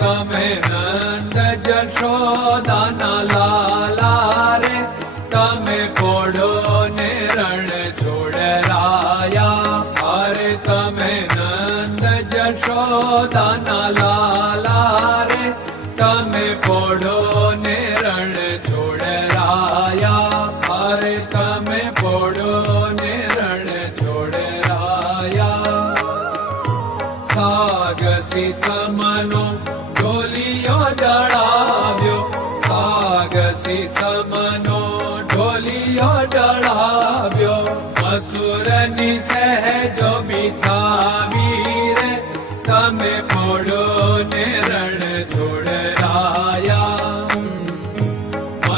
तमे नन्द ला रे तमे पोढो ने रण नन्द दाना ला तमे पोढो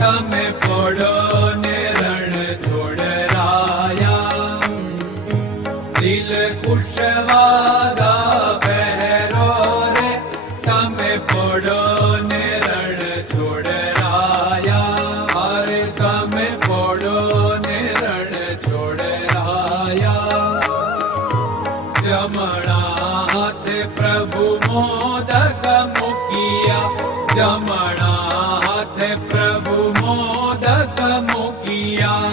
તમે પોડો ને રણ છોડરાયા દિલ કુશવાદા પહેરો રે તમે પોડો ને રણ છોડરાયા અરે તમે પોડો ને રણ છોડરાયા જમણા હાથે પ્રભુ મોદક મૂકિયા જમણા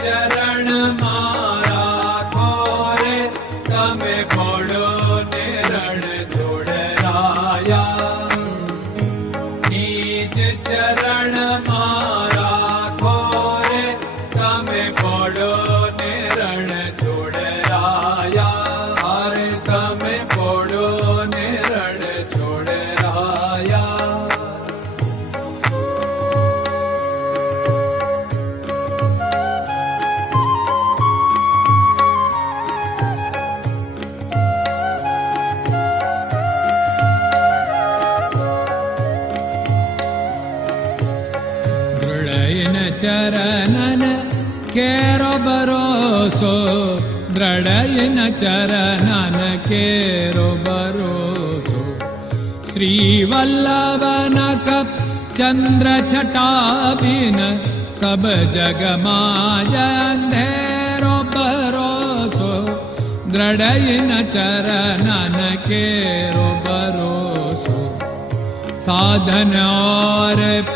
चरण मा रो भरोसो द्रडयन चरनोसो श्रीवल्लभ चन्द्र छटाबिन सब जगमाजेरो भरोसो द्रडयन चरनो भरोसो। साधन और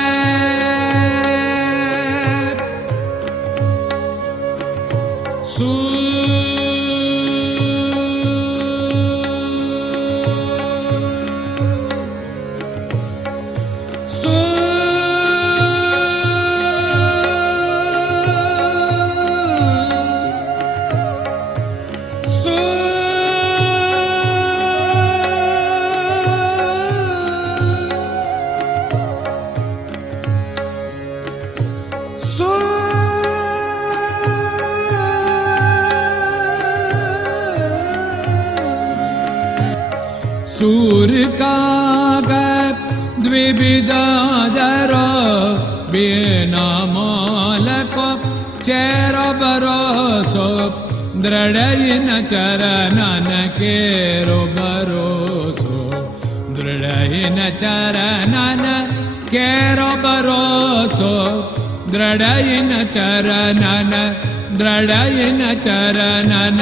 मालको चेर बरोसो दृढयिन चरणन केरो बरोसो दृढयिन चरणन केरो बरोसो दृढयिन चरणन दृढयिन चरणन